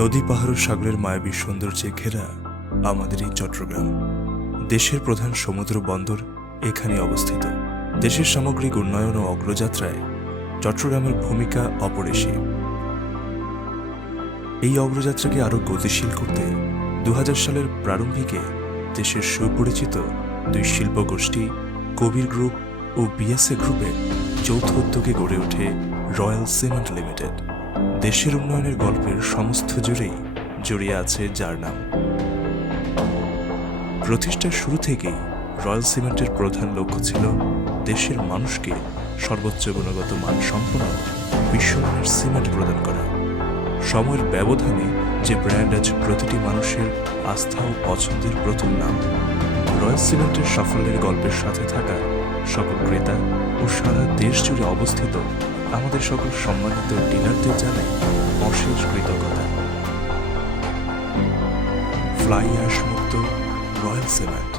নদী পাহাড় ও সাগরের মায়াবী সৌন্দর্যে ঘেরা আমাদের এই চট্টগ্রাম। দেশের প্রধান সমুদ্র বন্দর এখানে অবস্থিত। দেশের সামগ্রিক উন্নয়ন ও অগ্রযাত্রায় চট্টগ্রামের ভূমিকা অপরিসীম। এই অগ্রযাত্রাকে আরও গতিশীল করতে 2000 সালের প্রারম্ভিকে দেশের সুপরিচিত দুই শিল্পগোষ্ঠী কবির গ্রুপ ও বিএসএ গ্রুপের যৌথ উদ্যোগে গড়ে ওঠে রয়্যাল সিমেন্ট লিমিটেড। দেশের উন্নয়নের গল্পের সমস্ত জুড়েই জড়িয়ে আছে যার নাম। প্রতিষ্ঠার শুরু থেকেই রয়্যাল সিমেন্টের প্রধান লক্ষ্য ছিল দেশের মানুষকে সর্বোচ্চ গুণগত মানসম্পন্ন বিশ্বমানের সিমেন্ট প্রদান করা। সময়ের ব্যবধানে যে ব্র্যান্ড আজ প্রতিটি মানুষের আস্থা ও পছন্দের প্রথম নাম। রয়্যাল সিমেন্টের সাফল্যের গল্পের সাথে থাকা সকল ক্রেতা ও সারা দেশ জুড়ে অবস্থিত আমাদের সকল সম্মানিত ডিলারদের জানাই অশেষ কৃতজ্ঞতা। ফ্লাই অ্যাশ মুক্ত রয়্যাল সিমেন্ট।